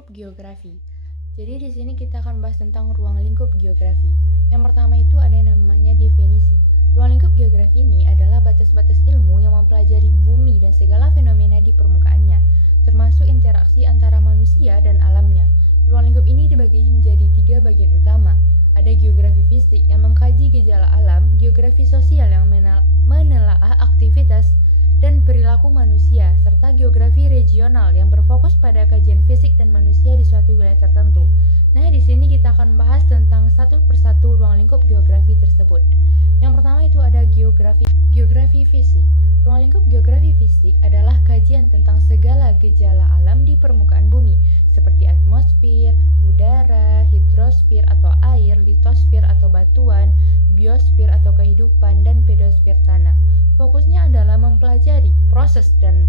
lingkup geografi. Jadi di sini kita akan bahas tentang ruang lingkup geografi. Yang pertama itu ada yang namanya definisi. Ruang lingkup geografi ini adalah batas-batas ilmu yang mempelajari bumi dan segala fenomena di permukaannya, termasuk interaksi antara manusia dan alamnya. Ruang lingkup ini dibagi menjadi 3 bagian utama. Ada geografi fisik yang mengkaji gejala alam, geografi sosial yang menelaah aktivitas dan perilaku manusia, serta geografi regional yang berfokus pada kajian fisik dan manusia di suatu wilayah tertentu. Nah, di sini kita akan membahas tentang satu persatu ruang lingkup geografi tersebut. Yang pertama itu ada geografi fisik. Ruang lingkup geografi fisik adalah kajian tentang segala gejala alam di permukaan bumi, seperti atmosfer, udara, hidrosfer atau air, litosfer atau batuan, biosfer atau kehidupan, dan pedosfer tanah. Fokusnya adalah mempelajari proses dan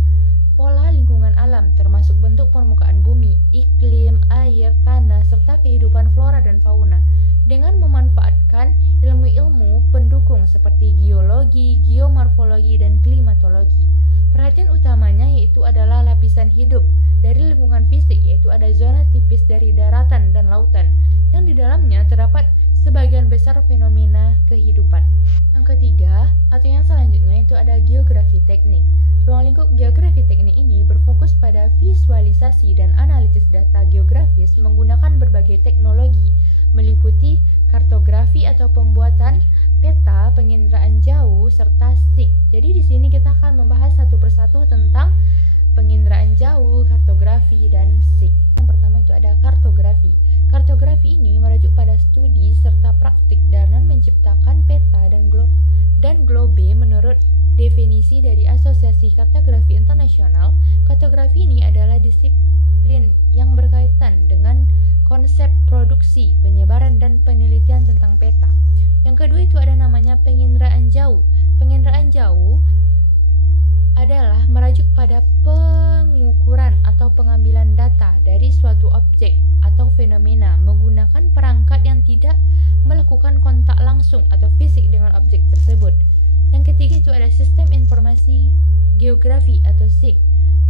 pola lingkungan alam, termasuk bentuk permukaan bumi, iklim, air, tanah, serta kehidupan flora dan fauna, dengan memanfaatkan ilmu-ilmu pendukung seperti geologi, geomorfologi, dan klimatologi. Perhatian utamanya yaitu adalah lapisan hidup dari lingkungan fisik, yaitu ada zona tipis dari daratan dan lautan, yang di dalamnya terdapat sebagian besar fenomena kehidupan. Yang ketiga, atau yang selanjutnya itu ada geografi teknik. Ruang lingkup geografi teknik ini berfokus pada visualisasi dan analisis data geografis menggunakan berbagai teknologi, meliputi kartografi atau pembuatan peta, penginderaan jauh, serta SIG. Jadi di sini kita akan membahas satu persatu tentang penginderaan jauh, kartografi, dan SIG. Yang pertama itu ada kartografi. Kartografi ini merujuk pada studi serta praktik dalam menciptakan peta dan globe menurut definisi dari Asosiasi Kartografi Internasional. Kartografi ini adalah disiplin yang berkaitan dengan konsep produksi, penyebaran, dan penelitian tentang peta. Yang kedua itu ada namanya penginderaan jauh. Penginderaan jauh adalah merujuk pada pengukuran atau pengambilan data dari suatu objek atau fenomena menggunakan perangkat yang tidak melakukan kontak langsung atau fisik dengan objek tersebut. Yang ketiga itu ada sistem informasi geografi atau SIG,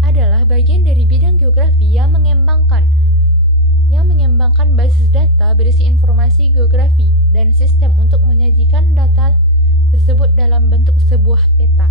adalah bagian dari bidang geografi yang mengembangkan basis data berisi informasi geografi dan sistem untuk menyajikan data tersebut dalam bentuk sebuah peta.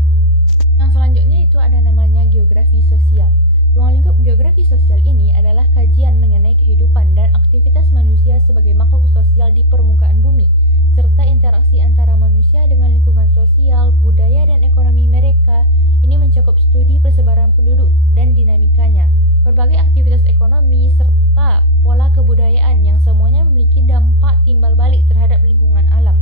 Yang selanjutnya itu ada namanya geografi sosial. Ruang lingkup geografi sosial ini adalah kajian mengenai kehidupan dan aktivitas manusia sebagai makhluk sosial di permukaan bumi, serta interaksi antara manusia dengan lingkungan sosial, budaya, dan ekonomi mereka. Ini mencakup studi persebaran penduduk dan dinamikanya, berbagai aktivitas ekonomi, serta pola kebudayaan yang semuanya memiliki dampak timbal balik terhadap lingkungan alam.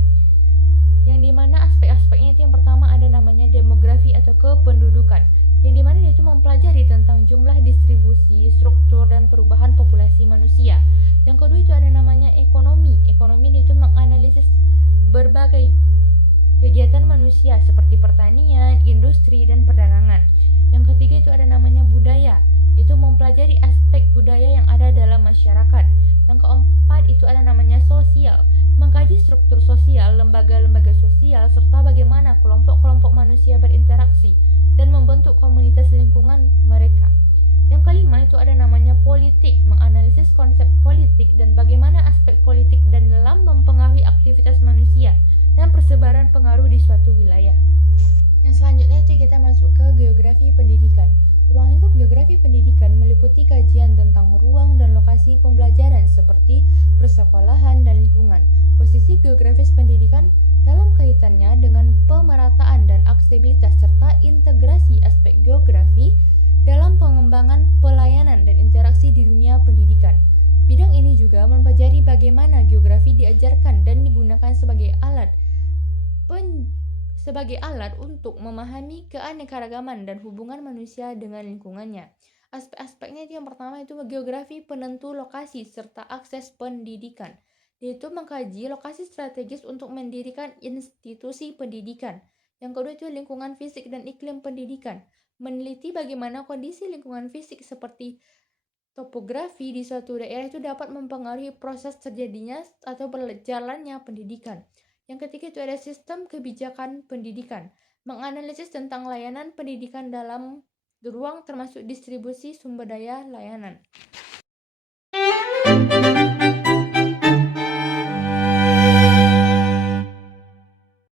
Yang dimana aspek-aspeknya itu yang pertama ada namanya demografi atau kependudukan, yang dimana dia itu mempelajari tentang jumlah, distribusi, struktur, dan perubahan populasi manusia. Yang kedua itu ada namanya ekonomi. Ekonomi dia itu menganalisis berbagai kegiatan manusia seperti pertanian, industri, dan perdagangan. Yang ketiga itu ada namanya budaya, itu mempelajari aspek budaya yang ada dalam masyarakat. Yang keempat itu ada namanya sosial, mengkaji struktur sosial, lembaga-lembaga sosial, serta bagaimana kelompok-kelompok manusia berinteraksi dan membentuk komunitas lingkungan mereka. Yang kelima itu ada namanya politik, menganalisis konsep politik dan bagaimana aspek politik dan dalam mempengaruhi aktivitas manusia dan persebaran pengaruh di suatu wilayah. Yang selanjutnya itu kita masuk ke geografi pendidikan. Ruang lingkup geografi pendidikan meliputi kajian tentang ruang dan lokasi pembelajaran seperti persekolahan dan lingkungan. Posisi geografis pendidikan dalam kaitannya dengan pemerataan dan aksesibilitas serta integrasi aspek geografi dalam pengembangan pelayanan dan interaksi di dunia pendidikan. Bidang ini juga mempelajari bagaimana geografi diajarkan dan digunakan sebagai alat untuk memahami keanekaragaman dan hubungan manusia dengan lingkungannya. Aspek-aspeknya itu yang pertama itu geografi penentu lokasi serta akses pendidikan. Yaitu mengkaji lokasi strategis untuk mendirikan institusi pendidikan. Yang kedua itu lingkungan fisik dan iklim pendidikan. Meneliti bagaimana kondisi lingkungan fisik seperti topografi di suatu daerah itu dapat mempengaruhi proses terjadinya atau berjalannya pendidikan. Yang ketiga itu ada sistem kebijakan pendidikan, menganalisis tentang layanan pendidikan dalam ruang termasuk distribusi sumber daya layanan.